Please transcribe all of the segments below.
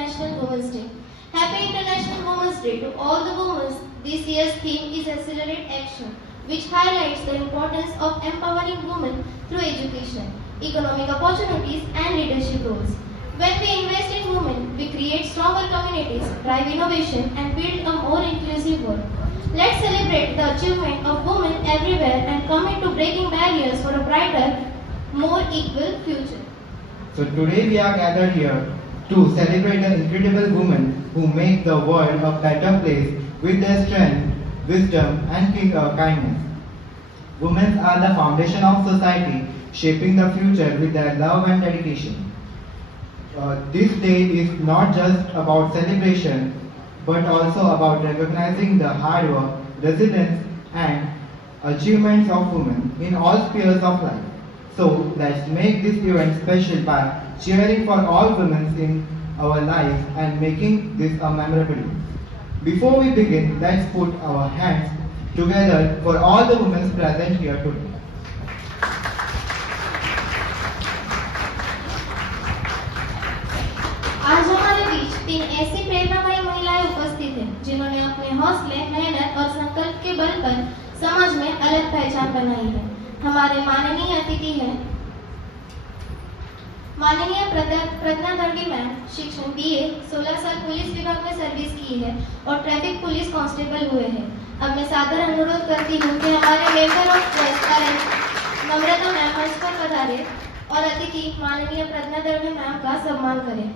International Women's Day. Happy International Women's Day to all the women. This year's theme is Accelerate Action, which highlights the importance of empowering women through education, economic opportunities, and leadership roles. When we invest in women, we create stronger communities, drive innovation, and build a more inclusive world. Let's celebrate the achievement of women everywhere and commit to breaking barriers for a brighter, more equal future. So today we are gathered here to celebrate the incredible women who make the world a better place with their strength, wisdom and kindness. Women are the foundation of society, shaping the future with their love and dedication. This day is not just about celebration, but also about recognizing the hard work, resilience and achievements of women in all spheres of life. So let's make this event special by cheering for all women in our lives and making this a memorable day. Before we begin, let's put our hands together for all the women present here today. आज हमारे beach तीन ऐसी प्रेरणादायी महिलाएं उपस्थित हैं जिन्होंने अपने हौसले, मेहनत और संकल्प के बल पर समाज में अलग पहचान बनाई है। हमारे माननीय अतिथि हैं माननीय प्रज्ञा दर्वी मैम, शिक्षण बीए, 16 साल पुलिस विभाग में सर्विस की है और ट्रैफिक पुलिस कांस्टेबल हुए हैं। अब मैं सादर अनुरोध करती हूँ कि हमारे member of trust Namrata ma'am मंच पर पधारे और अतिथि माननीय प्रज्ञा दर्वी मैम का सम्मान करें।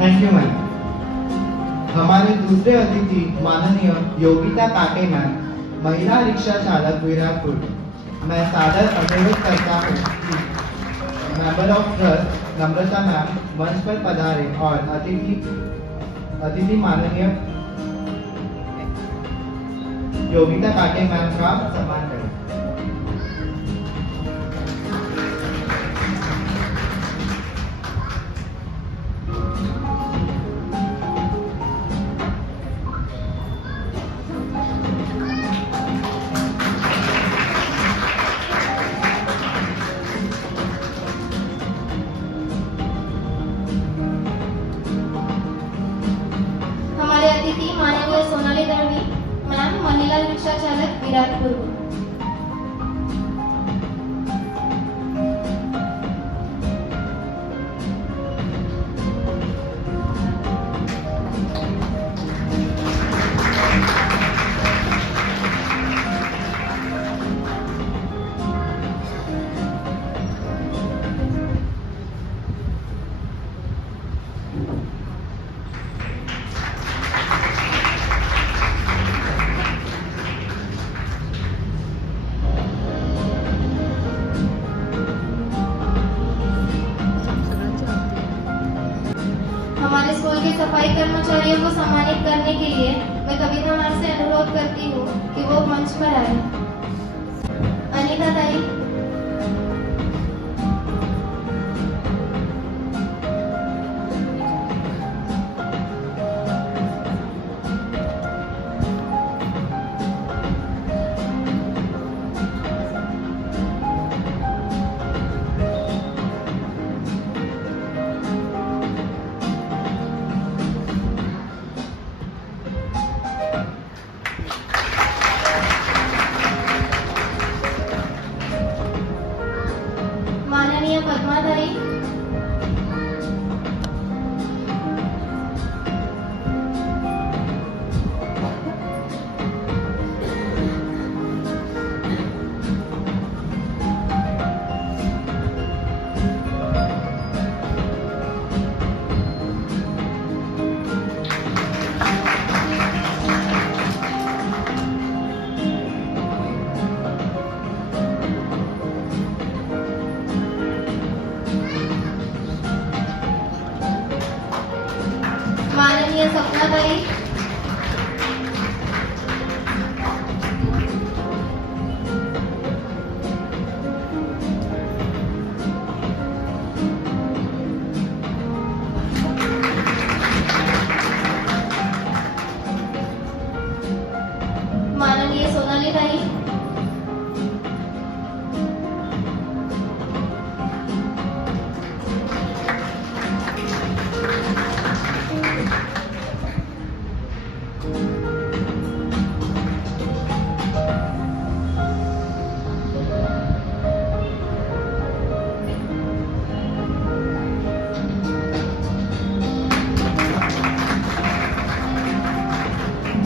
Thank you ma'am. हमारे दूसरे अतिथि माननीय योगिता काटे मैम, महिला रिक्शा चालक विराटपुर। मैं सादर अनुरोध करता हूँ कि member of trust Namrata ma'am मंच पर पधारे और अतिथि माननीय योगिता काटे मैम का सम्मान करें। अतिथि माननीय सोनाली दर्वी मैम, महिला रिक्शा चालक विराटपुर।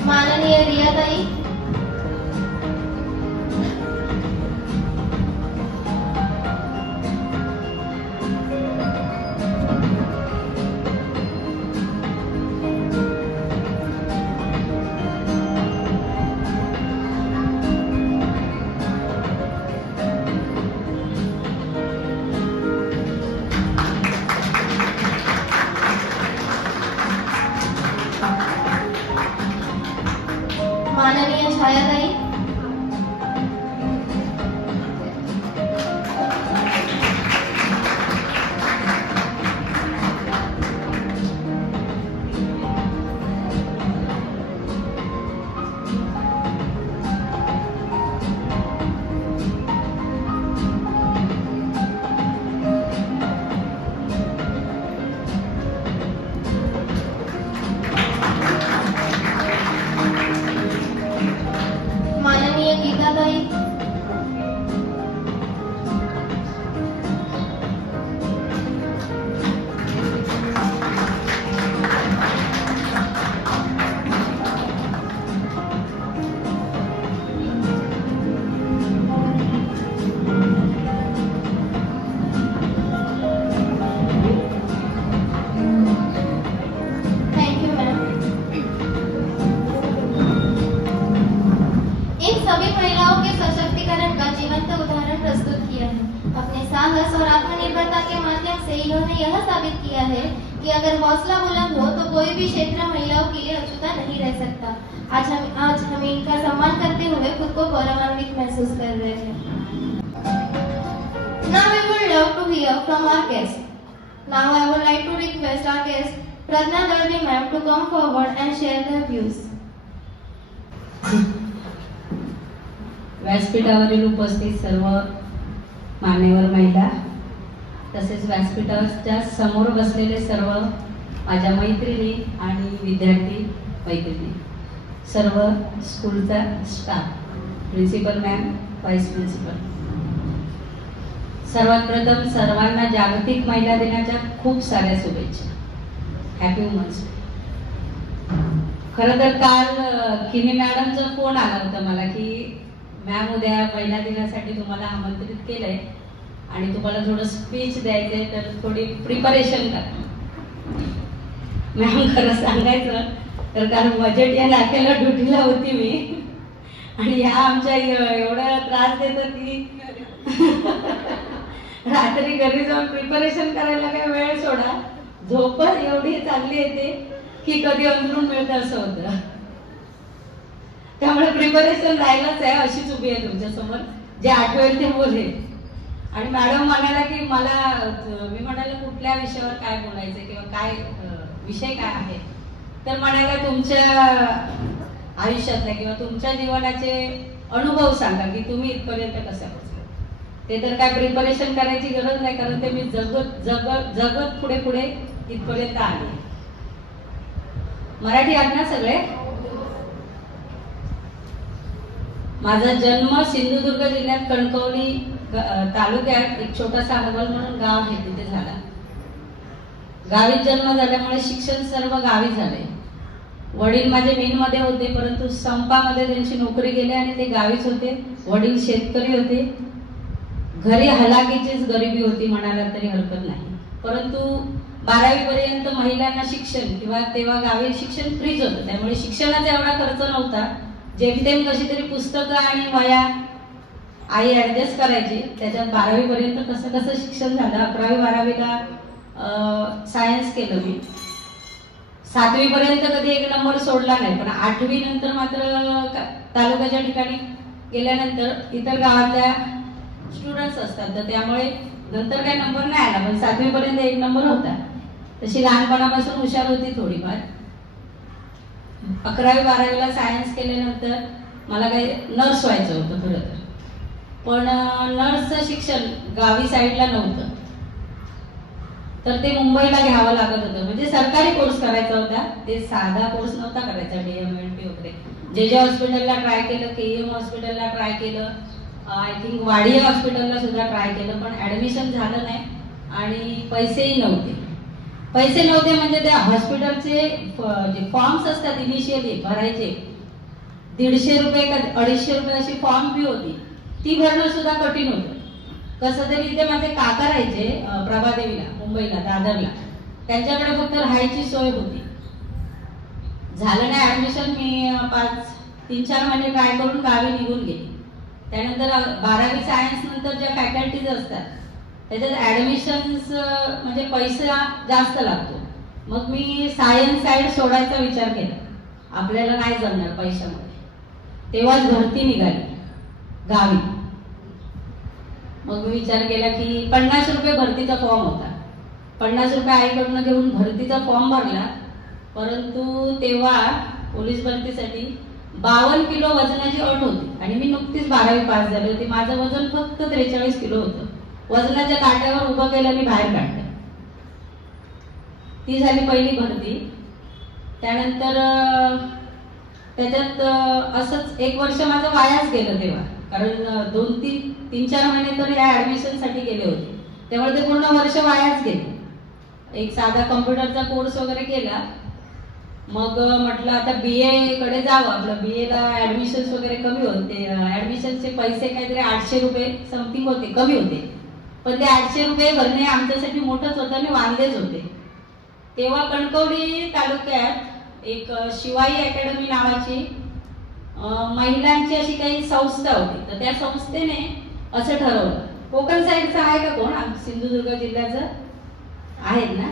माननीय रियाताई, माननीय छायाताई, माननीय गीताताई, थैंक यू मैम। इन सभी महिलाओं के सशक्तिकरण का जीवंत उदाहरण प्रस्तुत किया है। अपने साहस और आत्मनिर्भरता के माध्यम से इन्होंने यह साबित किया है कि अगर हौसला बुलंद हो तो कोई भी क्षेत्र महिलाओं के लिए अछूता नहीं रह सकता। आज हम इनका सम्मान करते हुए खुद को गौरवान्वित महसूस कर रहे हैं। Now we would love to hear from our guests. Now I would like to request our guest Pradna Dalvi ma'am to come forward and share their views. व्यासपीठावरील उपस्थित सर्व मान्यवर महिला, तसेच व्यासपीठाच्या समोर बसलेले सर्व माझ्या मैत्रिणी आणि विद्यार्थी मैत्रिणी, सर्व स्कूलचा staff, principal ma'am, vice principal, सर्वात प्रथम सर्वांना जागतिक महिला दिनाच्या खूप साऱ्या शुभेच्छा. Happy women's day. खरं तर काल किनी मॅडमचा फोन आला होता मला की मॅम उद्या महिला दिनासाठी तुम्हाला आमंत्रित केलंय आणि तुम्हाला थोडं स्पीच द्यायचंय, तर थोडी प्रिपरेशन करा. मॅम खरं सांगायचं तर कारण बजेट या नाक्याला ड्युटीला होती मी आणि ह्या आमच्या एवढा त्रास देतात की रात्री घरी जाऊन प्रिपरेशन करायला काय वेळ सोडा, झोपच एवढी चांगली येते की कधी अंथरूण मिळतं असं होतं. त्यामुळे प्रिपरेशन राहिलंच आहे, अशीच उभी आहे तुमच्या समोर, जे आठवेल ते बोलेल. आणि मॅडम म्हणाला की मी म्हणाले कुठल्या विषयावर काय बोलायचं किंवा काय विषय काय आहे, तर म्हणाला तुमच्या आयुष्यातल्या किंवा तुमच्या जीवनाचे अनुभव सांगा की तुम्ही इथपर्यंत कसे पोहोचले. ते तर काय प्रिपरेशन करायची गरज नाही, कारण ते मी जगत पुढे पुढे इथपर्यंत आले. मराठी आहात ना सगळे? माझा जन्म सिंधुदुर्ग जिल्ह्यात कणकवली तालुक्यात एक छोटासा हनवल म्हणून गाव आहे, तिथे झाला. गावीत जन्म झाल्यामुळे शिक्षण सर्व गावी झाले. वडील माझे मिलमध्ये होते, परंतु संपामध्ये त्यांची नोकरी गेली आणि ते गावीच होते. वडील शेतकरी होते. घरी हलाखीचीच गरिबी होती म्हणायला तरी हरकत नाही. परंतु 12वी पर्यंत महिलांना शिक्षण किंवा तेव्हा गावी शिक्षण फ्रीच होतं, त्यामुळे शिक्षणाचा एवढा खर्च नव्हता. जेमतेम कशी तरी पुस्तकं आणि वह्या आई ऍडजस्ट करायची. त्याच्यात 12वी पर्यंत कसं कसं शिक्षण झालं. 11वी 12वीला सायन्स केलं मी. 7वी पर्यंत कधी एक नंबर सोडला नाही, पण 8वी नंतर मात्र तालुक्याच्या ठिकाणी गेल्यानंतर इतर गावातल्या स्टुडंट्स असतात, तर त्यामुळे नंतर काही नंबर नाही आला, पण 7वी पर्यंत एक नंबर होता. तशी लहानपणापासून हुशार होती थोडीफार. 11वी 12वीला सायन्स केल्यानंतर मला काही नर्स व्हायचं होतं खरं तर, पण नर्सचं शिक्षण गावी साईडला नव्हतं. तर ते मुंबईला घ्यावं लागत होतं. म्हणजे सरकारी कोर्स करायचा होता, ते साधा कोर्स नव्हता करायचा, DMLT वगैरे. जे हॉस्पिटलला ट्राय केलं, KM हॉस्पिटलला ट्राय केलं, आय थिंक वाडिया हॉस्पिटलला सुद्धा ट्राय केलं, पण ऍडमिशन झालं नाही आणि पैसेही नव्हते. पैसे नव्हते म्हणजे त्या हॉस्पिटलचे जे फॉर्म्स असतात इनिशियली भरायचे, 150 रुपये का 250 रुपये अशी फॉर्म फी होती, ती भरणं सुद्धा कठीण होतं. कसं तरी ते माझे काका राहायचे प्रभादेवीला, मुंबईला, दादरला. त्यांच्याकडे फक्त राहायची सोय होती. झालं नाही ऍडमिशन. मी 3-4 महिने ट्राय करून गावी निघून गेले. त्यानंतर 12वी सायन्स नंतर ज्या फॅकल्टीज असतात त्याच्यात ऍडमिशन्स म्हणजे पैसा जास्त लागतो. मग मी सायन्स साइड सोडायचा विचार केला, आपल्याला नाही जमणार पैशामध्ये. तेव्हाच भरती निघाली गावी. मग मी विचार केला की 50 रुपये भरतीचा फॉर्म होता, 50 रुपये आईकडनं घेऊन भरतीचा फॉर्म भरला. परंतु तेव्हा पोलीस भरतीसाठी 52 किलो वजनाची अट होती आणि मी नुकतीच 12वी पास झाली होती. माझं वजन फक्त 43 किलो होतं. वजनाच्या काट्यावर उभं केलं आणि बाहेर काढलं. ती झाली पहिली भरती. त्यानंतर त्याच्यात असंच 1 वर्ष माझं वायाच गेलं तेव्हा, कारण 3-4 महिने तर या ऍडमिशन साठी गेले होते, त्यामुळे ते पूर्ण वर्ष वायाच गेले. एक साधा कॉम्प्युटरचा कोर्स वगैरे केला. मग म्हटलं आता BA कडे जावं. आपलं BA ला ऍडमिशन वगैरे कमी होते, ऍडमिशनचे पैसे काहीतरी 800 रुपये समथिंग होते, कमी होते. पण ते 800 रुपये भरणे आमच्यासाठी मोठंच होतं आणि वांदेच होते. तेव्हा कणकवली तालुक्यात एक शिवाई अकॅडमी नावाची महिलांची अशी काही संस्था होती. तर त्या संस्थेने असं ठरवलं, कोकण साईडचं आहे का कोण? सिंधुदुर्ग जिल्ह्याचं आहेत ना?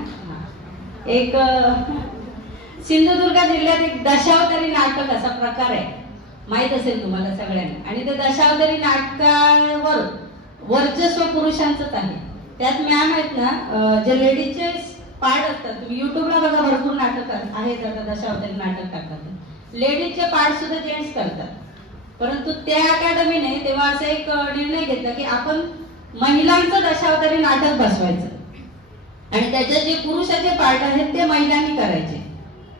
एक सिंधुदुर्ग जिल्ह्यात एक दशावतारी नाटक असा प्रकार आहे, माहित असेल तुम्हाला सगळ्यांना. आणि ते दशावतारी नाटकावर वर्चस्व पुरुषांचंच आहे. त्यात मॅम आहेत ना, जे लेडीजचे पार्ट असतात, तुम्ही युट्यूबला बघा, भरपूर नाटक आहेत आता दशावतारी नाटक टाकतात. लेडीजचे पार्ट सुद्धा जेंट्स करतात. परंतु त्या अकॅडमीने तेव्हा असा एक निर्णय घेतला की आपण महिलांचं दशावतारी नाटक बसवायचं आणि त्याच्यात जे पुरुषाचे पार्ट आहेत ते महिलांनी करायचे.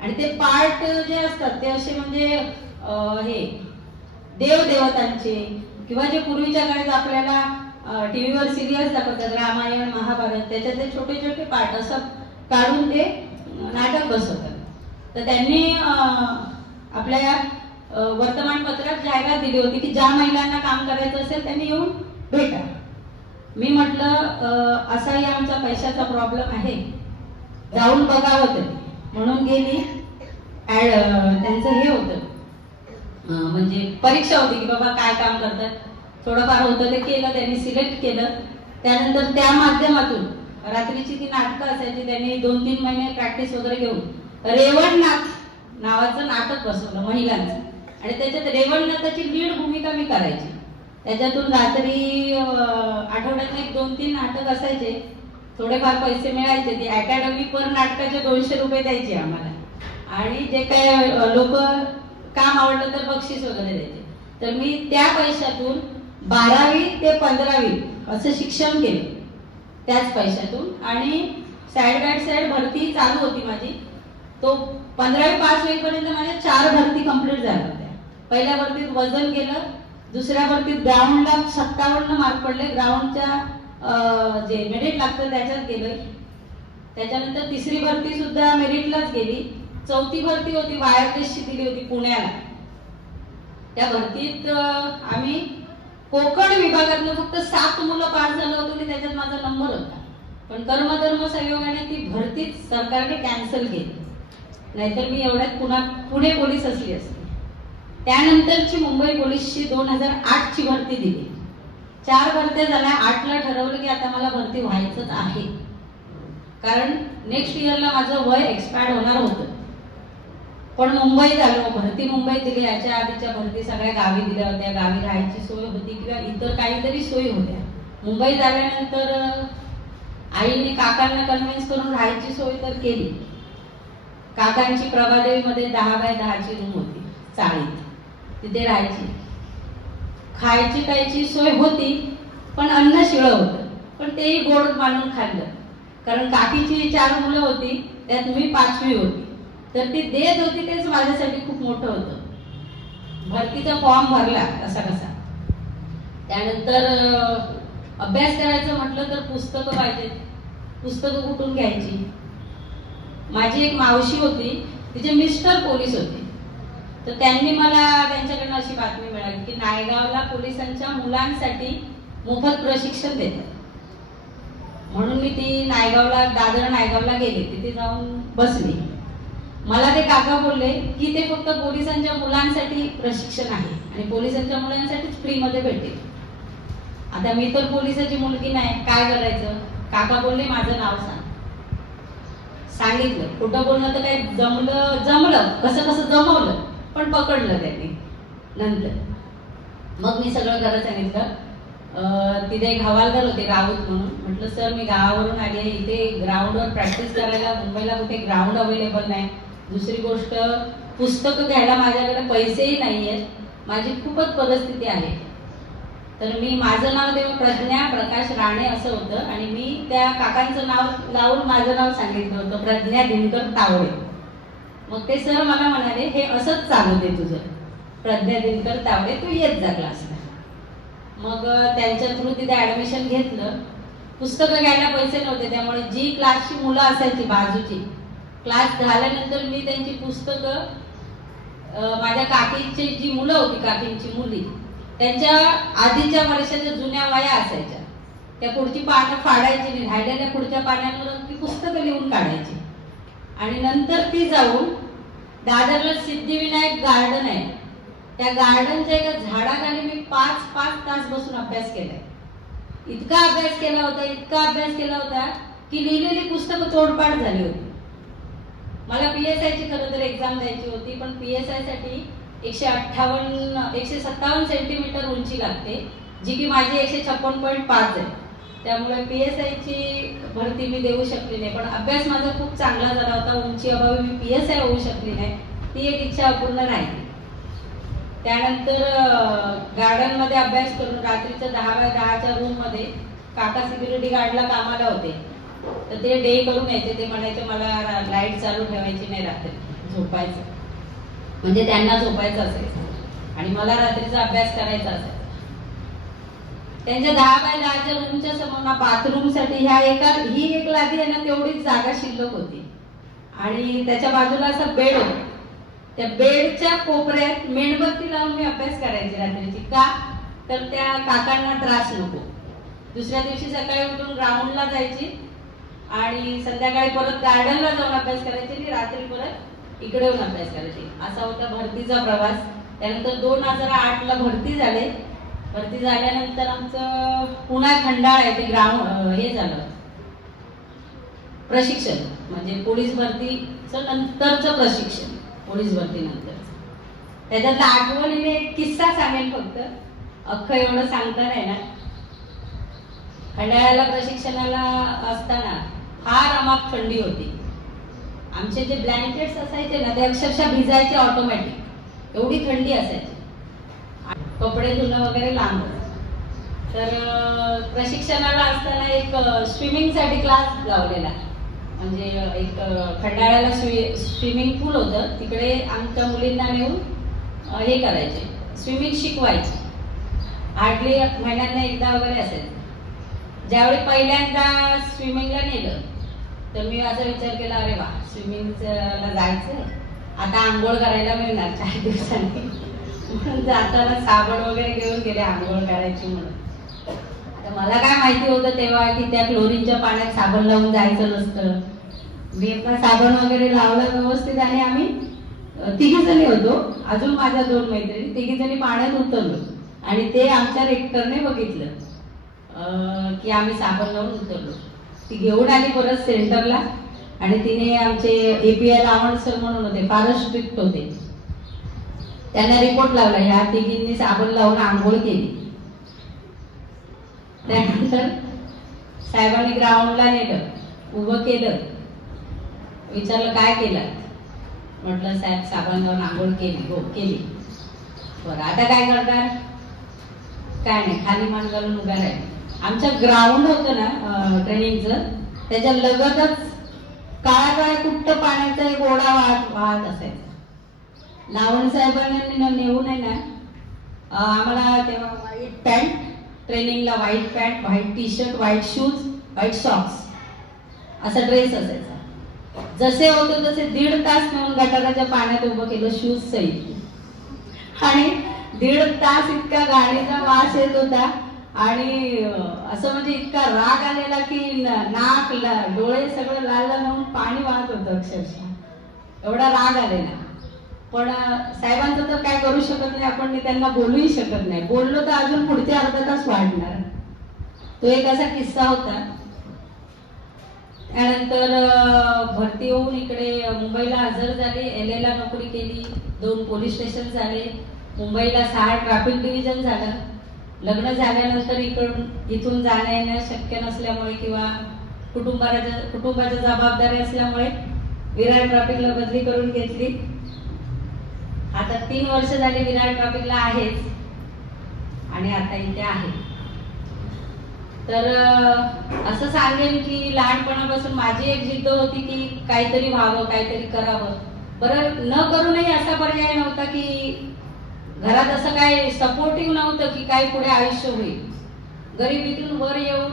आणि ते पार्ट जे असतात ते असे म्हणजे हे देवदेवतांचे किंवा जे पूर्वीच्या काळात आपल्याला टीव्हीवर सिरियल्स दाखवतात, रामायण, महाभारत, त्याच्यात ते छोटे छोटे पार्ट असं काढून ते नाटक बसवतात. तर त्यांनी आपल्या वर्तमानपत्रात जाहिरात दिली होती की ज्या महिलांना काम करायचं असेल त्यांनी येऊन भेटा. मी म्हटलं असाही आमचा पैशाचा प्रॉब्लेम आहे, जाऊन बघावं तरी. म्हणून गेली. त्यांचं हे होतं म्हणजे परीक्षा होती की बाबा काय काम करतात, थोडंफार होतं ते केलं, त्यांनी सिलेक्ट केलं. त्यानंतर त्या माध्यमातून रात्रीची ती नाटकं असायची, त्यांनी 2-3 महिने प्रॅक्टिस वगैरे घेऊन रेवणनाथ नावाचं नाटक बसवलं महिलांचं. आणि त्याच्यात रेवणनाथाची लीड भूमिका मी करायची. त्याच्यातून रात्री आठवड्यात 1-2-3 नाटक असायचे, थोडेफार पैसे मिळायचे. ती अकॅडमी पर नाटकाचे 200 रुपये द्यायचे आम्हाला. आणि जे काय लोक काम आवडलं तर बक्षीस वगैरे द्यायचे. तर मी त्या पैशातून 12वी ते 15वी असं शिक्षण केलं त्याच पैशातून. आणि साइड बाय साइड भरती चालू होती माझी. तो 15वी पास होईपर्यंत माझ्या 4 भरती कंप्लीट झाल्या होत्या. पहिल्या भरतीत वजन गेलं, दुसऱ्या भरतीत ग्राउंडला 57 मार्क पडले, ग्राउंडच्या जे मेरिट लागतं त्याच्यात गेलं. त्याच्यानंतर तिसरी भरती सुद्धा मेरिटलाच गेली. चौथी भरती होती वायरलेसची, दिली होती पुण्याला. त्या भरतीत आम्ही कोकण विभागातलं फक्त 7 मुलं पास झालं होतं की त्याच्यात माझा नंबर होता. पण कर्मधर्म संयोगाने ती भरतीच सरकारने कॅन्सल केली, नाहीतर मी एवढ्यात पुणे पोलीस असली असते. त्यानंतरची मुंबई पोलीसची 2008ची भरती दिली. 4 भरत्या झाल्या. 8ला ठरवलं की आता मला भरती व्हायचंच आहे, कारण नेक्स्ट इयरला माझं वय एक्सपायर होणार होतं. पण मुंबईत आलो, भरती मुंबईत दिली. याच्या आधीच्या भरती सगळ्या गावी दिल्या होत्या, गावी राहायची सोय होती किंवा इतर काहीतरी सोयी होत्या. मुंबईत आल्यानंतर आईने काकांना कन्व्हिन्स करून राहायची सोय तर केली. काकांची प्रभादेवीमध्ये 10x10ची रूम होती चाळीत, तिथे राहायची. खायची प्यायची सोय होती, पण अन्न शिळं होतं, पण तेही गोड मानून खाल्लं. कारण काकीची 4 मुलं होती, त्यात मी 5वी होती. तर ती देत होती तेच माझ्यासाठी खूप मोठं होतं. भरतीचा फॉर्म भरला कसा कसा. त्यानंतर अभ्यास करायचं म्हटलं तर पुस्तकं पाहिजे. पुस्तकं कुठून घ्यायची? माझी एक मावशी होती, तिचे मिस्टर पोलीस होते. तर त्यांनी मला त्यांच्याकडनं अशी बातमी मिळाली की नायगावला पोलिसांच्या मुलांसाठी मोफत प्रशिक्षण देतात. म्हणून मी ती दादर नायगावला गेले. तिथे जाऊन बसली. मला ते काका बोलले की ते फक्त पोलिसांच्या मुलांसाठी प्रशिक्षण आहे आणि पोलिसांच्या मुलांसाठीच फ्रीमध्ये भेटेल. आता मी तर पोलिसाची मुलगी नाही, काय करायचं? काका बोलले माझं नाव सांग. सांगितलं. खोटं बोलणं तर काही जमलं कसं जमवलं, पण पकडलं त्यांनी नंतर. मग मी सगळं घरात सांगितलं. तिथे एक हवालदार होते राऊत म्हणून. म्हटलं सर मी गावावरून आले, इथे ग्राउंडवर प्रॅक्टिस करायला मुंबईला कुठे ग्राउंड अवेलेबल नाही. दुसरी गोष्ट पुस्तकं घ्यायला माझ्याकडे पैसेही नाहीयेत, माझी खूपच परिस्थिती आहे. तर माझं नाव तेव्हा प्रज्ञा प्रकाश राणे असं होतं आणि मी त्या काकांचं नाव लावून माझं नाव सांगितलं होतं, प्रज्ञा दिनकर तावडे. मग ते सर मला म्हणाले हे असंच चालू दे तुझं, प्रज्ञा दिनकर तावडे, तू येत जा क्लासला. मग त्यांच्या थ्रू तिथे ऍडमिशन घेतलं. पुस्तकं घ्यायला पैसे नव्हते, त्यामुळे जी क्लासची मुलं असायची बाजूची, क्लास झाल्यानंतर मी त्यांची पुस्तकं माझ्या काकीची जी मुलं होती, काकींची मुली, त्यांच्या आधीच्या वर्षाच्या जुन्या वया असायच्या, त्या पुढची पानं फाडायची नाही, राहिलेल्या पुढच्या पानांवर ती पुस्तकं लिहून काढायची. आणि नंतर ती जाऊन दादरला सिद्धिविनायक गार्डन आहे, त्या गार्डनच्या एका झाडाखाली मी 5 तास बसून अभ्यास केलाय. इतका अभ्यास केला होता की लिहिलेली पुस्तकं तोडपाड झाली होती. मला PSI ची खरं तर एक्झाम द्यायची होती, पण PSI साठी 157 सेंटीमीटर उंची लागते, जी की माझी 156.5 आहे. त्यामुळे PSI ची भरती मी देऊ शकली नाही. पण अभ्यास माझा खूप चांगला झाला होता, उंची अभावी मी PSI होऊ शकली नाही, ती एक इच्छा अपूर्ण राहिली. त्यानंतर गार्डन मध्ये अभ्यास करून रात्रीच्या 10x10च्या रूम मध्ये काका सिक्युरिटी गार्डला कामाला होते. तर ते डे करून यायचे. ते म्हणायचे मला लाईट चालू ठेवायची नाही रात्री, झोपायचं, म्हणजे त्यांना झोपायचं असायचं आणि मला रात्रीचा अभ्यास करायचा असायचा. त्यांच्या 10x10च्या रूमच्या समोर बाथरूम साठी ही एक लादी आहे ना, तेवढीच जागा शिल्लक होती आणि त्याच्या बाजूला असा बेड होता. त्या बेडच्या कोपऱ्यात मेणबत्ती लावून मी अभ्यास करायचे रात्रीची. का तर त्या काकांना त्रास नको. दुसऱ्या दिवशी सकाळी उठून ग्राउंडला जायची आणि संध्याकाळी परत गार्डनला जाऊन अभ्यास करायचे आणि रात्री परत इकडे येऊन अभ्यास करायचे. असा होता भरतीचा प्रवास. त्यानंतर 2008ला भरती झाले. भरती झाल्यानंतर आमचं पुन्हा खंडाळ आहे ते ग्राउंड हे झालं प्रशिक्षण, म्हणजे पोलीस भरतीचं नंतरचं प्रशिक्षण, पोलीस भरती नंतर. त्याच्यातला आठवणीने एक किस्सा सांगेल फक्त, अख्खं एवढं सांगता नाही ना. खंडाळ्याला प्रशिक्षणाला असताना फार अमाप थंडी होती. आमचे जे ब्लँकेट्स असायचे ना ते अक्षरशः भिजायचे ऑटोमॅटिक, एवढी थंडी असायची. कपडे धुणं वगैरे लांब. तर प्रशिक्षणाला असताना एक स्विमिंग साठी क्लास लावलेला, म्हणजे एक खंडाळ्याला स्विमिंग पूल होतं, तिकडे आमच्या मुलींना नेऊन हे करायचे, स्विमिंग शिकवायचे. हार्डली महिन्यातनं एकदा वगैरे असायचं. ज्यावेळी पहिल्यांदा स्विमिंगला नेलं तर मी असा विचार केला, अरे वा स्विमिंगला जायचं, आता आंघोळ करायला मिळणार 4 दिवसांनी. म्हणून जाताना साबण वगैरे घेऊन गेले आंघोळ करायची म्हणून. आता मला काय माहिती होतं तेव्हा की त्या क्लोरीनच्या पाण्यात साबण लावून जायचं नसतं. मी पण साबण वगैरे लावलं व्यवस्थित आणि आम्ही 3 जणी होतो, अजून माझ्या 2 मैत्रिणी, 3 जणी पाण्यात उतरलो आणि ते आमच्या रेक्टरने बघितलं की आम्ही साबण लावून उतरलो. ती घेऊन आली परत सेंटरला आणि तिने आमचे API रावण सर म्हणून होते, फारच स्ट्रिक्ट होते, त्यांना रिपोर्ट लावला, ह्या 3घींनी साबण लावून आंघोळ केली. त्यानंतर साहेबांनी ग्राउंडला नेलं, उभं केलं, विचारलं काय केलं. म्हटलं साहेब साबण लावून आंघोळ केली. हो केली. बरं आता काय करणार. काय नाही, खाली मान घालून उभा राहील. आमचं ग्राउंड होतं ना ट्रेनिंगचं, त्याच्या लगतच काळ्या काळ्या कुट्ट पाण्याचा एक ओढा वाहत असायचा. लावण साहेबांना नेऊन आहे ना, आम्हाला तेव्हा व्हाईट पॅन्ट, ट्रेनिंगला white pant, white T shirt, white shoes, white socks असा ड्रेस असायचा. जसे होते तसे 1.5 तास नेऊन गटाराच्या पाण्यात उभं केलं शूज सहित, आणि 1.5 तास इतका गाडीचा वास येत होता आणि असं म्हणजे इतका राग आलेला की नाक डोळे सगळं लाल लाल होऊन पाणी वाहत होतं अक्षरशः, एवढा राग आलेला. पण साहेबांचं तर काय करू शकत नाही आपण, त्यांना बोलूही शकत नाही. बोललो तर अजून पुढचे अर्धा तास वाढणार. तो एक असा किस्सा होता. त्यानंतर भरती होऊन इकडे मुंबईला हजर झाले, LA ला नोकरी केली, 2 पोलीस स्टेशन झाले, मुंबईला 6 ट्रॅफिक डिव्हिजन झालं. लग्न झाल्यानंतर इथून जाणं येणं शक्य नसल्यामुळे किंवा कुटुंबाच्या जबाबदारी असल्यामुळे विरार ट्रॅफिकला बदली करून घेतली. आता 3 वर्ष झाली विरार ट्रॅफिकला आहेच आणि आता इथे आहे. तर असं सांगेन की लहानपणापासून माझी एक जिद्द होती की काहीतरी व्हावं, काहीतरी करावं. बरं, न करूनही असा पर्याय नव्हता की घरात असं काय सपोर्टिव्ह नव्हतं की काय पुढे आयुष्य होईल. गरिबीतून वर येऊन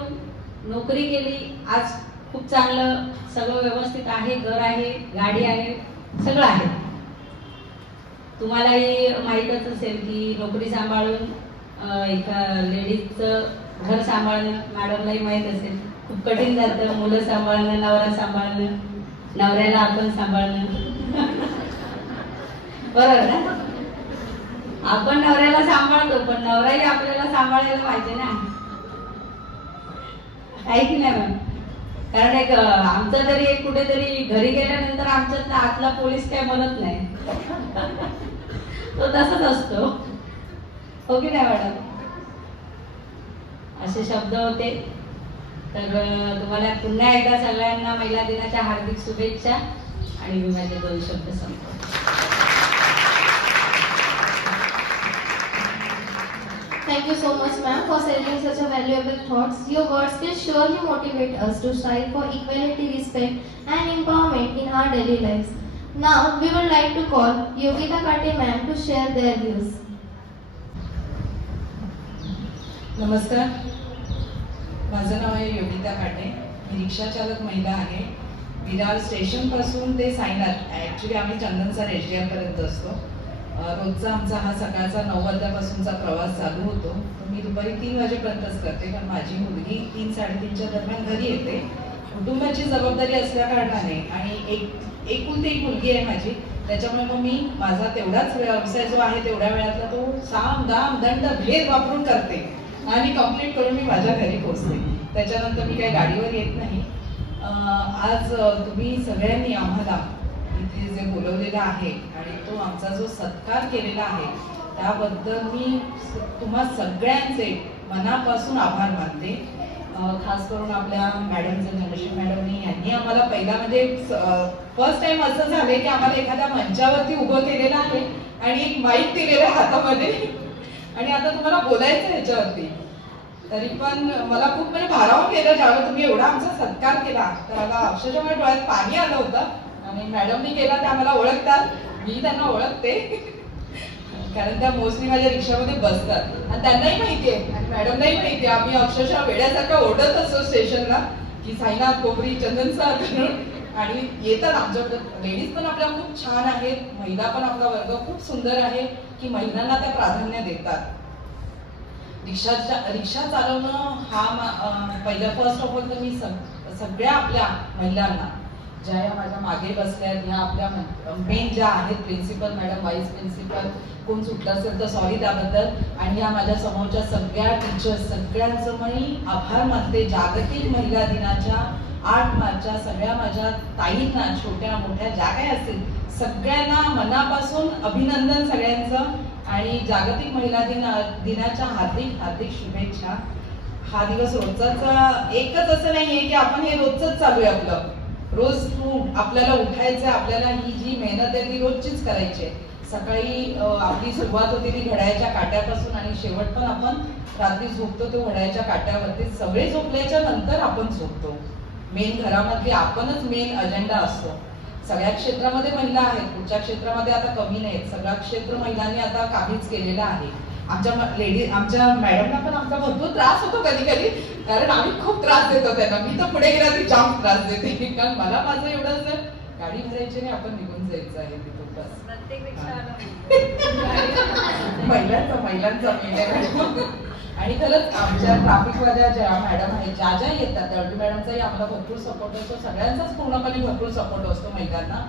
नोकरी केली. आज खूप चांगलं सगळं व्यवस्थित आहे, घर आहे, गाडी आहे, सगळं आहे. तुम्हालाही माहीतच असेल की नोकरी सांभाळून एका लेडीजचं घर सांभाळणं, मॅडमलाही माहीत असेल, खूप कठीण जातं. मुलं सांभाळणं, नवरा सांभाळणं, नवऱ्याला आपण सांभाळणं. बरोबर ना? आपण नवऱ्याला सांभाळतो पण नवराही आपल्याला सांभाळायला पाहिजे ना, आहे की नाही मॅम? कारण एक आमचा तरी एक कुठेतरी घरी गेल्यानंतर आमच्यात आतला पोलीस काय म्हणत नाही, तो तसाच असतो. हो की नाही मॅडम? असे शब्द होते. तर तुम्हाला पुन्हा एकदा सगळ्यांना महिला दिनाच्या हार्दिक शुभेच्छा आणि मी माझे 2 शब्द संपवतो. Thank you so much, ma'am, for sharing such a valuable thoughts. Your words will surely motivate us to strive for equality, respect and empowerment in our daily lives. Now, we would like to call Yogita Kate ma'am to share their views. नमस्कार, माझं नाव आहे योगिता काटे. मी रिक्षा चालक महिला आहे. Virar station पासून ते Sainath, actually आम्ही चंदनसर SDR पर्यंत असतो. रोजचा आमचा हा सकाळचा 9 वाजल्यापासूनचा प्रवास चालू होतो. मी दुपारी 3 वाजेपर्यंतच करते, कारण माझी मुलगी 3-3:30च्या दरम्यान घरी येते. कुटुंबाची जबाबदारी असल्या कारणाने आणि एकुलती एक मुलगी आहे माझी, त्याच्यामुळे मग मी माझा तेवढाच व्यवसाय जो आहे तेवढ्या वेळातला तो साम दाम दंड भेद वापरून करते आणि कंप्लीट करून मी माझ्या घरी पोहोचते. त्याच्यानंतर मी काही गाडीवर येत नाही. आज तुम्ही सगळ्यांनी आम्हाला इथे जे बोलवलेलं आहे आणि तो आमचा जो सत्कार केलेला आहे त्याबद्दल मी तुम्हा सगळ्यांचे मनापासून आभार मानते. खास करून आपल्या मॅडम धनश्री मॅडमनी यांनी आम्हाला पहिला म्हणजे फर्स्ट टाइम असं झालंय की आम्हाला एखाद्या मंचावरती उभं केलेलं आहे आणि एक माईक दिलेलं आहे हातामध्ये आणि आता तुम्हाला बोलायचं ह्याच्यावरती. तरी पण मला खूप म्हणजे भारावून केलं ज्यावेळेला तुम्ही एवढा आमचा सत्कार केला. तर मला अक्षरशः माझ्या डोळ्यात पाणी आलं होतं. आणि मॅडमनी केला त्या मला ओळखतात, मी त्यांना ओळखते कारण त्या मोस्टली माझ्या रिक्षामध्ये बसतात आणि त्यांनाही माहिती आहे आणि मॅडमलाही माहिती आहे. आम्ही अक्षरशः वेड्यासारखा ओढत असतो स्टेशनला की साईनाथ, कोपरी, चंदनसर करून आणि येतात. आमच्याकडे लेडीज पण आपल्या खूप छान आहेत, महिला पण आपला वर्ग खूप सुंदर आहे की महिलांना त्या प्राधान्य देतात. रिक्षा चालवणं हा पहिला फर्स्ट ऑफ ऑल तर मी सगळ्या आपल्या महिलांना ज्या या माझ्या मागे बसल्यात, ह्या आपल्या मेन ज्या आहेत, प्रिन्सिपल मॅडम, व्हाईस प्रिन्सिपल, कोण सुटलं असेल तर सॉरी त्याबद्दल, आणि या माझ्या समोरच्या सगळ्या टीचर्स सगळ्यांचं मी आभार मानते. जागतिक महिला दिनाच्या 8 मार्चच्या सगळ्या माझ्या ताईंना, छोट्या मोठ्या ज्या काही असतील सगळ्यांना मनापासून अभिनंदन सगळ्यांचं आणि जागतिक महिला दिनाच्या हार्दिक हार्दिक शुभेच्छा. हा दिवस रोजचाच एकच असं नाहीये की आपण हे रोजच चालू आहे आपलं. रोज आपल्याला उठायचं, आपल्याला ही जी मेहनत आहे ती रोजचीच करायची आहे. सकाळी आपली सुरुवात होते ती घड्याळाच्या काट्यापासून आणि शेवट पण आपण रात्री झोपतो तो घड्याळाच्या काट्यावरती. सगळे झोपल्याच्या नंतर आपण झोपतो. मेन घरामधली आपणच मेन अजेंडा असतो. सगळ्या क्षेत्रामध्ये महिला आहेत, पुढच्या क्षेत्रामध्ये आता कमी नाहीत. सगळं क्षेत्र महिलांनी आता काबीज केलेलं आहे. आमच्या मॅडमला पण आमचा भरपूर त्रास होतो कधी कधी, कारण आम्ही खूप त्रास देतो त्यांना. मी तर पुढे गेला ती जाम त्रास देते, कारण मला माझं एवढं असं गाडी भरायची नाही, आपण निघून जायचं आहे तिथून बस. महिलांचा आणि खरंच आमच्या ट्रॅफिकवाल्या ज्या मॅडम आहेत, ज्या येतात त्या मॅडमचाही आम्हाला भरपूर सपोर्ट असतो. सगळ्यांचाच पूर्णपणे भरपूर सपोर्ट असतो महिलांना.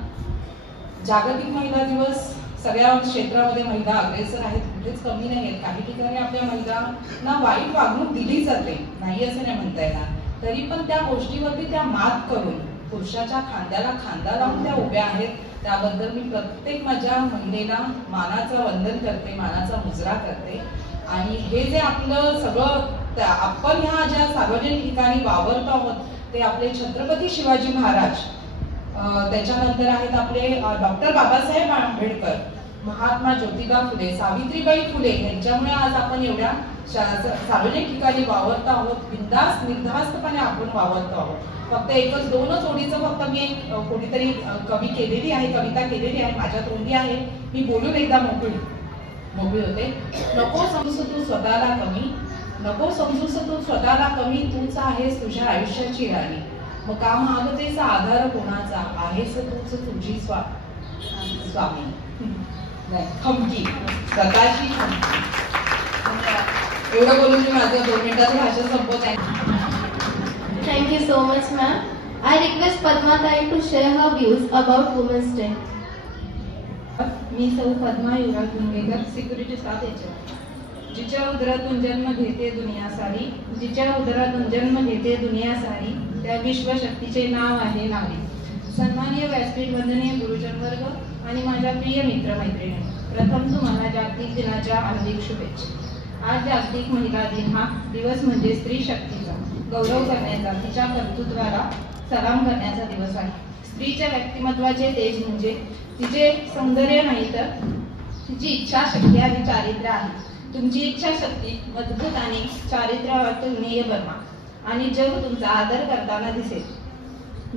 जागतिक महिला दिवस सगळ्या क्षेत्रामध्ये महिला अग्रेसर आहेत, कुठेच कमी नाही आहेत. काही ठिकाणी आपल्या महिलांना वाईट वागणूक दिली जाते, नाही असं नाही म्हणता येणार. तरी पण त्या गोष्टीवरती त्या मात करून पुरुषाच्या खांद्याला खांदा लावून त्या उभ्या आहेत. त्याबद्दल मी प्रत्येक माझ्या महिलेला मानाचं वंदन करते, मानाचा मुजरा करते. आणि हे जे आपलं सगळं आपण ह्या ज्या सार्वजनिक ठिकाणी वावरतो आहोत ते आपले छत्रपती शिवाजी महाराज, त्याच्यानंतर आहेत आपले डॉक्टर बाबासाहेब आंबेडकर, महात्मा ज्योतिबा फुले, सावित्रीबाई फुले यांच्यामुळे आज आपण एवढ्या सार्वजनिक ठिकाणी वावरतो आहोत. बिनधास्त निर्धास्तपणे आपण वावरतो आहोत. फक्त एकच दोनच ओळीचं फक्त मी एक कोणीतरी कविता केलेली आहे, माझ्या तोंडी आहे. मी बोलून एकदा मोकळी होते. नको समजू तू स्वतःला कमी, नको समजूस तू स्वतःला कमी, तूच आहेस तुझ्या आयुष्याची राणी. मग का मागतेचा आधार कोणाचा, आहेस तूच तुझी स्वामी. खमकी, स्वतःची खमकी. एवढं बोलून मी माझं 2 मिनिटाचं भाषण संपवत आहे. Thank you so much, ma'am. I request Padma Tai to share her views about Women's Day. मी सौ पद्मा युवराज गुंगेकर, सिक्युरिटी स्टाफ एचआर. जिच्या उदरातून जन्म घेते दुनिया सारी, जिच्या उदरातून जन्म घेते दुनिया सारी, त्या विश्वशक्तीचे नाव आहे नारी. सन्माननीय व्यासपीठ, वंदनीय गुरुजन वर्ग आणि माझ्या प्रिय मित्र मैत्रिणी, प्रथम तुम्हाला जागतिक दिनाच्या हार्दिक शुभेच्छा. आज जागतिक महिला दिन हा दिवस म्हणजे स्त्री शक्तीचा गौरव करण्याचा, तिच्या कर्तृत्वाला सलाम करण्याचा दिवस आहे. स्त्रीच्या व्यक्तिमत्वाचे तेज म्हणजे तिचे सौंदर्य नाही तर तिची इच्छाशक्ती आणि चारित्र्य आहे. तुमची इच्छाशक्ती मजबूत आणि चारित्र्यावर तुलनीय बनवा आणि जग तुमचा आदर करताना दिसेल.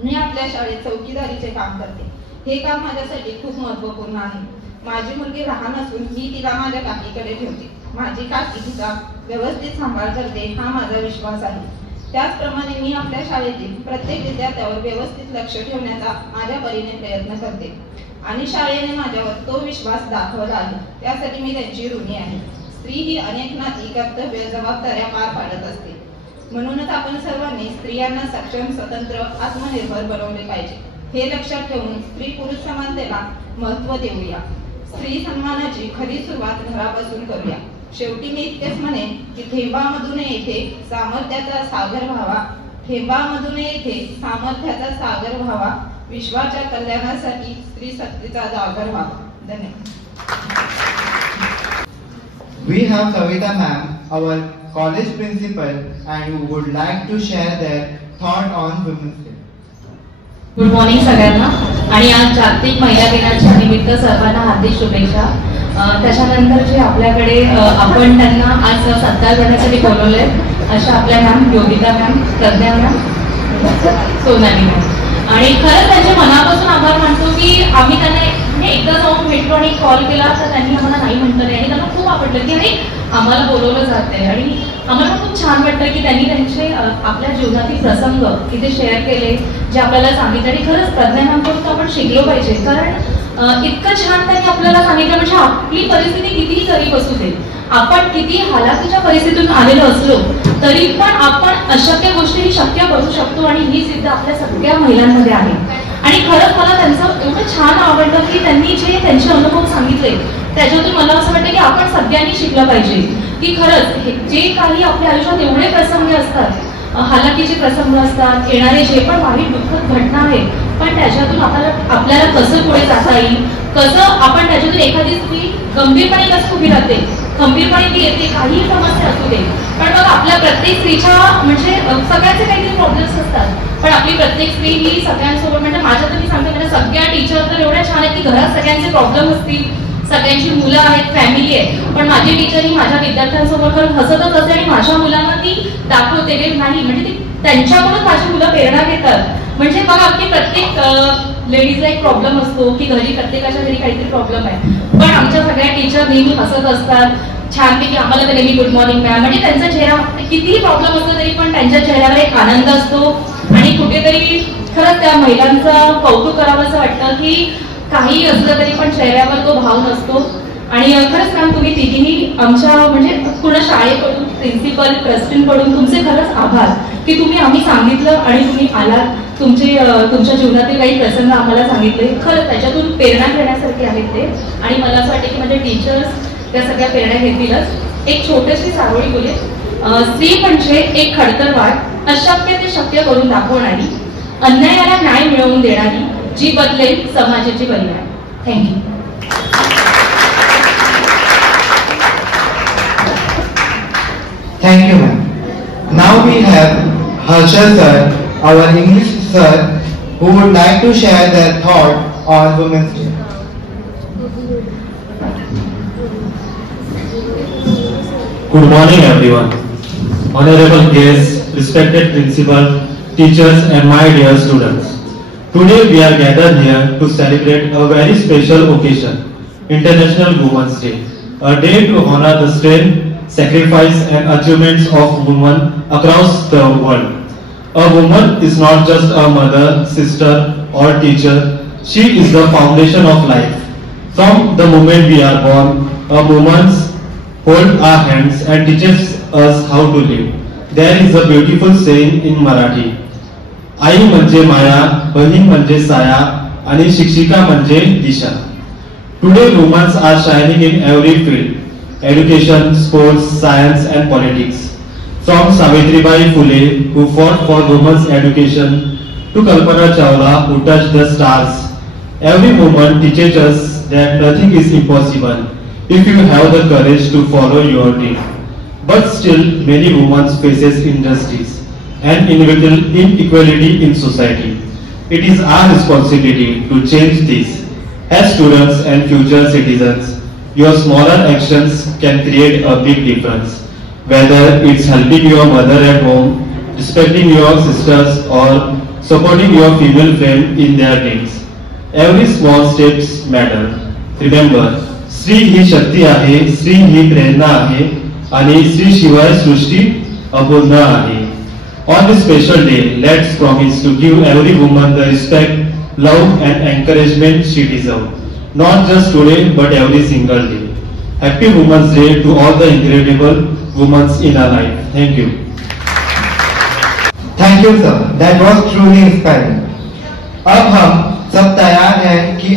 मी आपल्या शाळेत चौकीदारीचे काम करते. हे काम माझ्यासाठी खूप महत्त्वपूर्ण आहे. माझी मुलगी लहान असून मी तिला माझ्या काकीकडे ठेवते. माझी काकी तिचा व्यवस्थित सांभाळ करते हा माझा विश्वास आहे. त्याचप्रमाणे मी आपल्या शाळेतील प्रत्येक विद्यार्थ्यावर व्यवस्थित लक्ष ठेवण्याचा माझ्या परीने प्रयत्न करते आणि शाळेने माझ्यावर तो विश्वास दाखवला आहे. त्यासाठी मी त्यांची ऋणी आहे. स्त्री ही अनेक नाती, कर्तव्य, जबाबदाऱ्या पार पाडत असते. म्हणूनच आपण सर्वांनी स्त्रियांना सक्षम, स्वतंत्र, आत्मनिर्भर बनवले पाहिजे. हे लक्षात ठेवून स्त्री पुरुष समानतेला महत्त्व देऊया. स्त्री सन्मानाची खरी सुरुवात घरापासून करूया. शेवटी मी इतकेच म्हणेन की थेंबामधून येथे सामर्थ्याचा सागर व्हावा, थेंबामधून येथे सामर्थ्याचा सागर व्हावा, विश्वाच्या कल्याणासाठी स्त्री शक्तीचा जागर व्हावा. धन्यवाद. We have Savita ma'am, our college principal, and who would like to share their thought on Women's Day. Good morning सगळ्यांना. आणि आज जागतिक महिला दिनाच्या निमित्त सर्वांना हार्दिक शुभेच्छा. त्याच्यानंतर जे आपल्याकडे आपण त्यांना आज सत्कार करण्यासाठी बोलवले अशा आपल्या ma'am Yogita ma'am, Pragya ma'am, Sonali ma'am, आणि खरंच त्यांच्या मनापासून आभार मानतो की आम्ही त्यांना एकदा जाऊन भेटलो आणि कॉल केला तर त्यांनी आम्हाला नाही म्हटलं नाही आणि त्यांना खूप आवडलं की अरे आम्हाला बोलवलं जाते. आणि आम्हाला खूप छान वाटतं की त्यांनी त्यांचे आपल्या जीवनातील प्रसंग इथे शेअर केले, जे आपल्याला सांगितले. आणि खरंच प्रज्ञा मॅमकडून आपण शिकलो पाहिजे, कारण इतकं छान त्यांनी आपल्याला सांगितलं. म्हणजे आपली परिस्थिती कितीही गरीब असू दे, आपण किती हालाकीच्या परिस्थितीतून आलेलो असलो तरी पण आपण अशक्य गोष्टी शक्य करू शकतो आणि ही सिद्ध आपल्या सगळ्या महिलांमध्ये आहे. आणि खरंच मला त्यांचं एवढं छान आवडलं की त्यांनी जे त्यांचे अनुभव सांगितले त्याच्यातून मला असं वाटतं की आपण सगळ्यांनी शिकलं पाहिजे की खरंच जे काही आपल्या आयुष्यात एवढे प्रसंग असतात, हालाकीचे प्रसंग असतात, येणारे जे पण वाईट दुःखद घटना आहेत, पण त्याच्यातून आपल्याला कसं पुढे जाता येईल, कसं आपण त्याच्यातून एखादी स्त्री गंभीरपणे कसं उभी राहते, खंबीरपणे ती येते, काहीही समस्या असू दे. पण बघा आपल्या प्रत्येक स्त्रीच्या म्हणजे सगळ्यांचे काहीतरी प्रॉब्लेम्स असतात, पण आपली प्रत्येक स्त्री ही सगळ्यांसोबत म्हणजे माझ्या तर मी सांगते म्हणजे सगळ्या टीचर तर एवढ्या छान आहेत की घरात सगळ्यांचे प्रॉब्लेम असतील, सगळ्यांची मुलं आहेत, फॅमिली आहे, पण माझी टीचर ही माझ्या विद्यार्थ्यांसमोर हसतच असते आणि माझ्या मुलांना ती दाखवते नाही, म्हणजे ती त्यांच्याकडून माझी मुलं प्रेरणा घेतात. म्हणजे बघा की प्रत्येक लेडीजला एक प्रॉब्लेम असतो की घरी प्रत्येकाच्या घरी काहीतरी प्रॉब्लेम आहे, पण आमच्या सगळ्या टीचर नेहमी हसत असतात, छानपैकी आम्हाला तर नेहमी गुड मॉर्निंग मॅम, म्हणजे त्यांचा चेहरा कितीही प्रॉब्लेम असतो तरी पण त्यांच्या चेहऱ्यावर एक आनंद असतो. आणि कुठेतरी खरंच त्या महिलांचं कौतुक करावं असं वाटतं की काही असलं तरी पण चेहऱ्यावर तो भाव नसतो. आणि खरंच मॅम तुम्ही तिघींनी आमच्या म्हणजे पूर्ण शाळेकडून, प्रिन्सिपल, ट्रस्टींकडून तुमचे खरंच आभार की तुम्ही आम्ही सांगितलं आणि तुम्ही आलात, तुमच्या जीवनातील काही प्रसंग आम्हाला सांगितले. खरंच त्याच्यातून प्रेरणा घेण्यासारखी आहेत ते. आणि मला असं वाटतं की माझे टीचर्स त्या सगळ्या प्रेरणा घेतीलच. एक छोटीशी सारोळी बोले. स्त्री म्हणजे एक खडतर वाट, अशक्य ते शक्य करून दाखवणारी, अन्यायाला न्याय मिळवून देणारी, जी बदलेल समाजाची बलिवान. Thank you. Thank you, ma'am. Now we have Harshal sir, our English sir, who would like to share their thought on Women's Day. Good morning, everyone. Honorable guests, respected principal, teachers, and my dear students. Today we are gathered here to celebrate a very special occasion, International Women's Day, a day to honor the strength, sacrifice and achievements of women across the world. A woman is not just a mother, sister or teacher, she is the foundation of life. From the moment we are born, a woman holds our hands and teaches us how to live. There is a beautiful saying in Marathi, आई म्हणजे माया, बहीण म्हणजे साया आणि शिक्षिका म्हणजे दिशा. Today women are shining in every field. Education, sports, science and politics. From Savitribai Phule, who fought for women's education, to Kalpana Chawla, who touched the stars. Every woman teaches us that nothing is impossible if you have the courage to follow your dream. But still, many women faces injustice and inequality in society. It is our responsibility to change this. As students and future citizens, your smaller actions can create a big difference. Whether it's helping your mother at home, respecting your sisters, or supporting your female friend in their needs. Every small steps matter. Remember, स्त्री ही शक्ती आहे, स्त्री ही प्रेरणा आहे आणि स्त्री शिवाय सृष्टी अपूर्ण आहे. On this special day, let's promise to give every woman the respect, love and encouragement she deserves. Not just today, but every single day. Happy Women's Day to all the incredible women in our life. Thank you. Thank you, sir. That was truly inspiring. अब हम सब तैयार हैं कि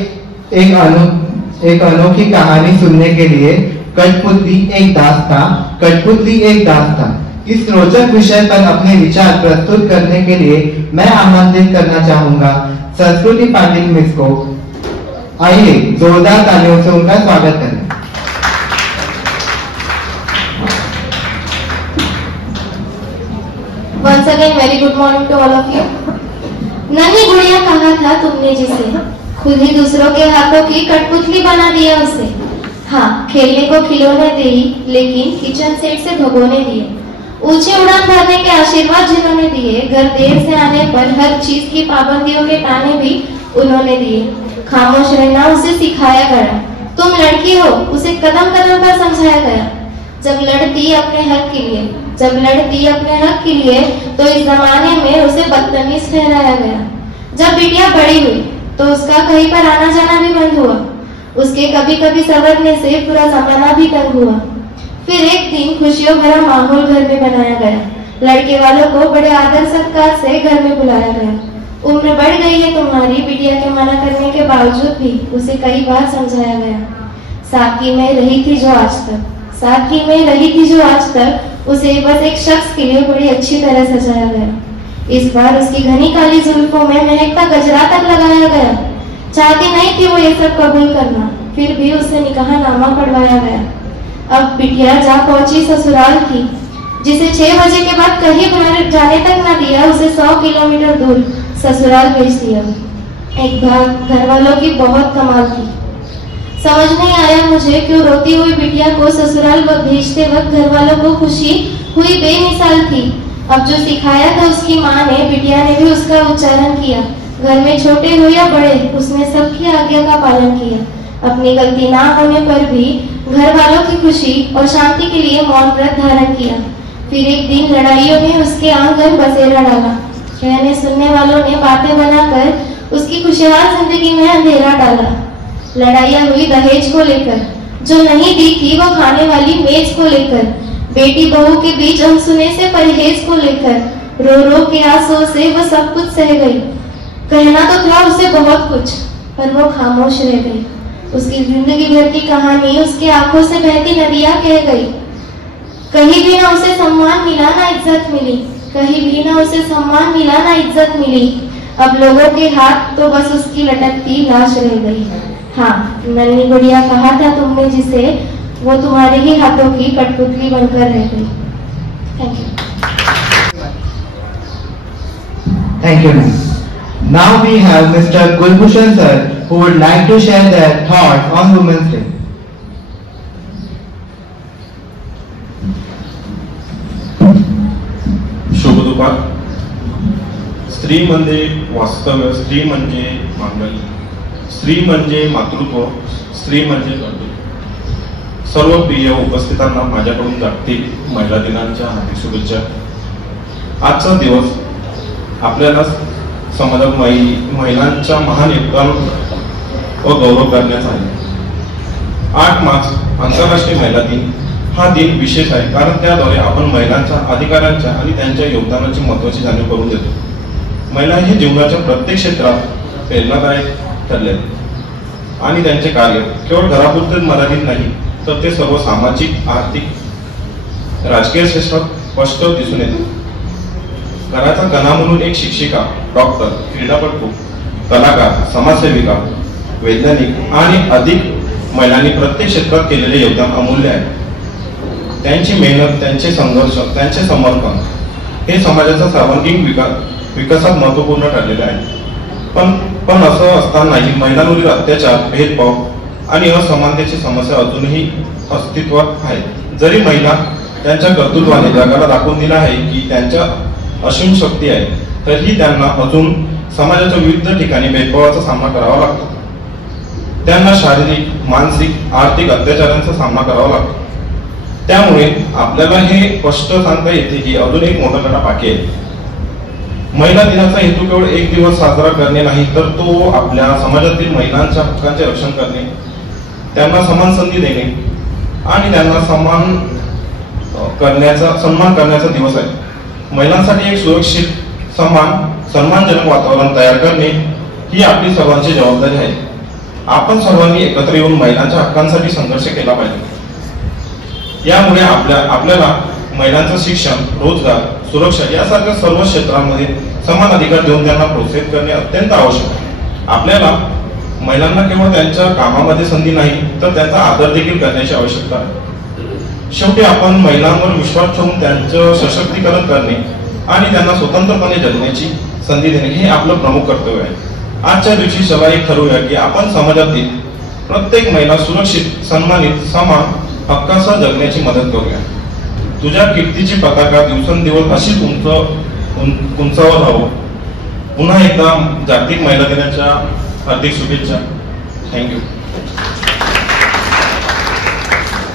एक अनोखी कहानी सुनने के लिए कठपुतली एक दास्तां इस रोचक विषय पर अपने विचार प्रस्तुत करने के लिए मैं आमंत्रित करना चाहूंगा संस्कृति पाटिल मिस को. आइए जोरदार तालियों से उनका स्वागत करें. Once again, very good morning to all of you. नन्ही गुड़िया कहा था तुमने जिसे, खुद ही दूसरों के हाथों की कठपुतली बना दिया उसे. हाँ, खेलने को खिलौने दी, लेकिन किचन सेट से भगोने दिए. ऊंचे उड़ान भरने के आशीर्वाद जिन्होंने दिए, घर देर से आने पर हर चीज की पाबंदियों के ताने भी उन्होंने दिए. खामोश रहना उसे सिखाया गया. तुम लड़की हो, उसे कदम कदम पर समझाया गया. जब लड़ती अपने हक के लिए तो इस जमाने में उसे बदतमीज ठहराया गया. जब बिटिया बड़ी हुई तो उसका कहीं पर आना जाना भी बंद हुआ. उसके कभी कभी सवरने से पूरा जमाना भी तंग हुआ. फिर एक दिन खुशियों भरा माहौल घर में बनाया गया. लड़के वालों को बड़े आदर सत्कार से घर में बुलाया गया. उम्र बढ़ गई है तुम्हारी, बिटिया के मना करने के बावजूद भी उसे कई बार समझाया गया. साकी में रही थी जो आज तक उसे बस एक शख्स के लिए बड़ी अच्छी तरह सजाया गया. इस बार उसकी घनी काली जुल्फों में महकता गजरा तक लगाया गया. चाहती नहीं थी वो ये सब कबूल करना, फिर भी उसे निकाहनामा पढ़वाया गया. अब बिटिया जा पहुंची ससुराल की, जिसे 6 बजे के बाद कहीं बाहर जाने तक न दिया, उसे 100 किलोमीटर दूर ससुराल भेज दिया. एक बार घर वालों की बहुत कमाल थी. समझ नहीं आया मुझे क्यों रोती हुई बिटिया को ससुराल भेजते वक्त घर वालों को खुशी हुई बेमिसाल थी। अब जो सिखाया था उसकी माँ ने, बिटिया ने भी उसका उच्चारण किया। घर में छोटे हो या बड़े, उसने सबकी आज्ञा का पालन किया। अपनी गलती ना होने पर भी घर वालों की खुशी और शांति के लिए मौन व्रत धारण किया। फिर एक दिन लड़ाइयों ने उसके आंगन बसेरा डाला। कहने सुनने वालों ने बातें बनाकर उसकी खुशहाल जिंदगी में अंधेरा डाला। लड़ाइयाँ हुई दहेज को लेकर, जो नहीं दी थी वो खाने वाली मेज को लेकर, बेटी बहू के बीच अनसुने से परहेज को लेकर, रो रो के आंसुओं से वो सब कुछ सह गई। कहना तो था उसे बहुत कुछ, पर वो खामोश रह गई। उसकी जिंदगी भर की कहानी उसकी आंखों से बहती नदियां कह गई। कहीं भी ना उसे सम्मान मिला ना इज्जत मिली, कहीं भी ना उसे सम्मान मिला ना इज्जत मिली। अब लोगों के हाथ तो बस उसकी लटकती लाश रह गई। हाँ, नन्ही गुड़िया कहा था तुमने जिसे, वो तुम्हारे ही हाथों की कठपुतली बनकर रह गई। Thank you. Thank you, ma'am. Now we have Mr. Kulbhushan sir, who would like to share their thoughts on Women's Day. शुभ दुपार. स्त्री म्हणजे वास्तव्य, स्त्री म्हणजे मांगल्य, स्त्री म्हणजे मातृत्व, स्त्री म्हणजे कर्तृत्व. सर्व प्रिय उपस्थितांना माझ्याकडून जागतिक महिला दिनाच्या हार्दिक शुभेच्छा. आजचा दिवस आपल्याला समाजात महिलांच्या महान योगदान व गौरव करण्याचा आहे. 8 मार्च आंतरराष्ट्रीय महिला दिन हा दिन विशेष आहे, कारण त्याद्वारे आपण महिलांच्या अधिकारांच्या आणि त्यांच्या योगदानाची महत्त्वाची जाणीव करून देतो. महिला हे जीवनाच्या प्रत्येक क्षेत्रात प्रेरणादायक ठरले आणि त्यांचे कार्य केवळ घरापुरतेच मर्यादित नाही, तर ते सर्व सामाजिक, आर्थिक, राजकीय क्षेत्रात स्पष्ट दिसून येते. घराचा कणा म्हणून एक शिक्षिका, डॉक्टर, क्रीडापटू, कलाकार, समाजसेविका, वैज्ञानिक आणि अधिक महिलांनी प्रत्येक क्षेत्रात केलेले योगदान अमूल्य आहे. त्यांची मेहनत, त्यांचे संघर्ष, त्यांचे समर्पण हे समाजाच्या सर्वांगीण विकासात महत्वपूर्ण ठरलेले आहे. पण असं असतानाही महिलांवरील अत्याचार, भेदभाव आणि असमानतेची समस्या अजूनही अस्तित्वात आहे. जरी महिला त्यांच्या कर्तृत्वाने जगाला दाखवून दिला आहे की त्यांच्या असीम शक्ती आहे, तरीही त्यांना अजून समाजाच्या विविध ठिकाणी भेदभावाचा सामना करावा लागतो. त्यांना शारीरिक, मानसिक, आर्थिक अत्याचारांचा सामना करावा लागतो. त्यामुळे आपल्याला हे स्पष्ट सांगता येते की अजून एक मोठा लढा बाकी आहे. महिला दिनाचा हेतू केवळ एक दिवस साजरा करणे नाही, तर तो आपल्या समाजातील महिलांच्या हक्कांचे रक्षण करणे, त्यांना समान संधी देणे आणि त्यांना सन्मान करण्याचा दिवस आहे. महिलांसाठी एक सुरक्षित, सन्मानजनक वातावरण तयार करणे ही आपली सर्वांची जबाबदारी आहे. आपण सर्वांनी एकत्र येऊन महिलांच्या हक्कांसाठी संघर्ष केला पाहिजे. यामुळे आपल्याला महिलांचं शिक्षण, रोजगार, सुरक्षा यासारख्या सर्व क्षेत्रांमध्ये समान अधिकार देऊन त्यांना प्रोत्साहित करणे अत्यंत आवश्यक आहे. आपल्याला महिलांना केवळ त्यांच्या कामामध्ये संधी नाही, तर त्यांचा आदर देखील करण्याची आवश्यकता आहे. शेवटी आपण महिलांवर विश्वास ठेवून त्यांचं सशक्तीकरण करणे आणि त्यांना स्वतंत्रपणे जगण्याची संधी देणे हे आपलं प्रमुख कर्तव्य आहे. आजच्या दिवशी चला एक ठरवूया की आपण समाजातील प्रत्येक महिला सुरक्षित, सन्मानित, समान हक्कासह जगण्याची मदत करूया. तुझ्या कीर्तीची पताका दिवसेंदिवस अशीच उंचावर राहू. पुन्हा एकदा जागतिक महिला दिनाच्या हार्दिक शुभेच्छा. Thank you.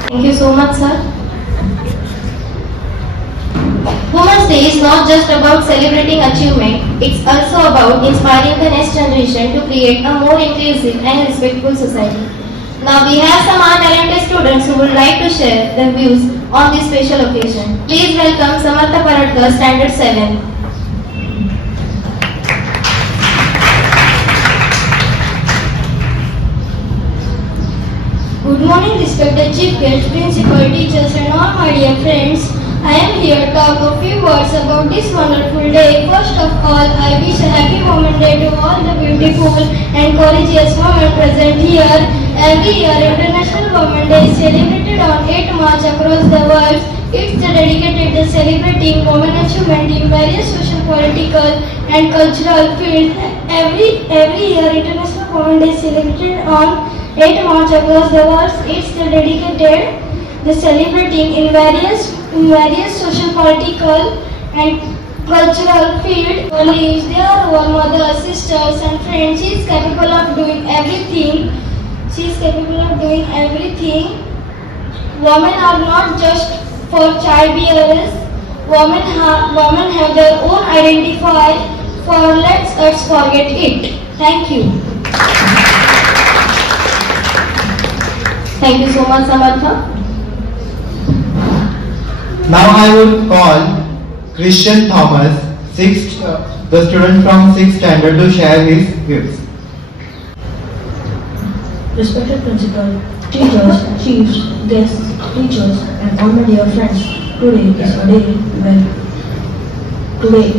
Thank you so much, sir. Women's Day is not just about celebrating achievement, it's also about inspiring the next generation to create a more inclusive and respectful society. Now we have some talented students who would like to share their views on this special occasion. Please welcome Samartha Paradkar, Standard 7. Good morning, respected chief guest, principal, teachers and all my dear friends. I am here to talk a few words about this wonderful day. First of all, I wish a happy Women's Day to all the beautiful and courageous women present here. Every year, International Women's Day is celebrated on 8 March across the world. It's dedicated to celebrating women achievement in various social, political and cultural fields. Every year, International Women's Day is celebrated on 8 March across the world is still dedicated the celebrating in various social, political and cultural field. Colleagues, they are our mothers, sisters and friends. She is capable of doing everything. Women are not just for childbearers. Women have their own identifier. For let's us forget it. Thank you. Thank you so much, Samartha. Now I would call Christian Thomas, the student from 6th standard, to share his views. Respected principal, teachers, chiefs, guests, teachers, and all my dear friends, today is a day when today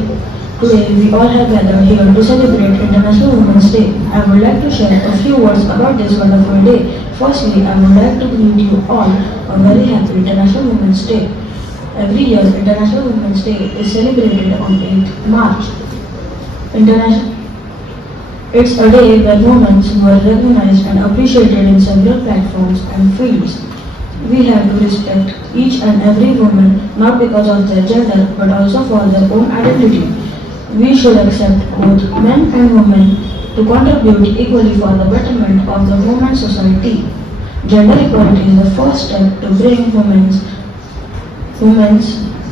we all have gathered here to celebrate International Women's Day. I would like to share a few words about this wonderful day. Firstly, I would like to greet you all a very happy International Women's Day. Every year, International Women's Day is celebrated on 8th March. It's a day where women were recognized and appreciated in several platforms and fields. We have to respect each and every woman, not because of their gender, but also for their own identity. We should accept both men and women to contribute equally for the betterment of the women's society. Gender equality is the first step to bring women's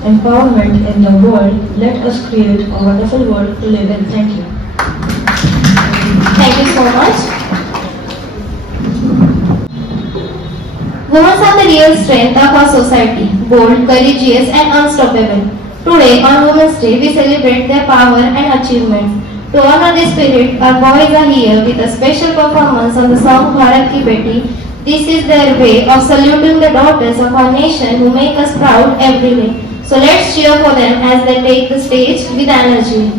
empowerment in the world. Let us create a wonderful world to live in. Thank you. Thank you so much. Women are the real strength of our society, bold, courageous and unstoppable. Today on Women's Day, we celebrate their power and achievements. To honor this spirit, our boys are here with a special performance on the song Bharat Ki Beti. This is their way of saluting the daughters of our nation who make us proud every day. So let's cheer for them as they take the stage with energy.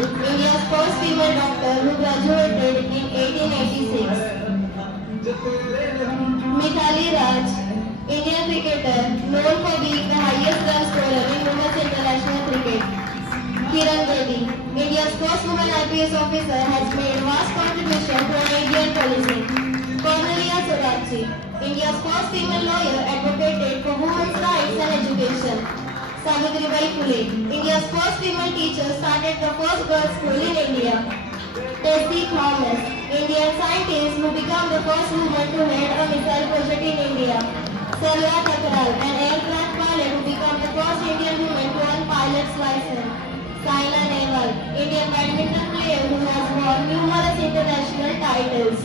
India's first female doctor who graduated in 1886. Mithali Raj, Indian cricketer known for being the highest run scorer in women's international cricket. Kiran Bedi, India's first woman IPS officer, has made vast contribution to our Indian policing. Cornelia Sorachi, India's first female lawyer, advocated for women's rights and education. Savitribai Phule, India's first female teacher, started the first girls' school in India. Tessie Thomas, Indian scientist who became the first woman to head a missile project in India. Selva Thakral, an aircraft pilot who became the first Indian woman to earn pilot's license. Saina Nehwal, Indian badminton player who has won numerous international titles.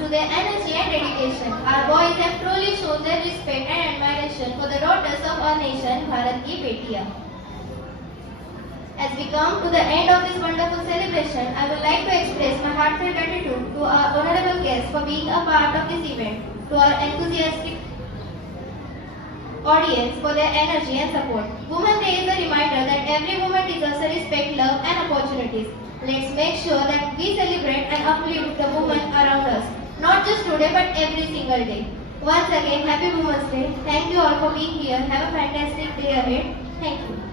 To their energy and dedication, our boys have truly shown their respect and admiration for the daughters of our nation, Bharat Ki Betiya. As we come to the end of this wonderful celebration, I would like to express my heartfelt gratitude to our honorable guests for being a part of this event, to our enthusiastic audience for their energy and support. Women's Day is a reminder that every woman deserves respect, love and opportunities. Let's make sure that we celebrate and uplift the women around us, not just today but every single day. Once again, happy Women's Day. Thank you all for being here. Have a fantastic day ahead. Thank you.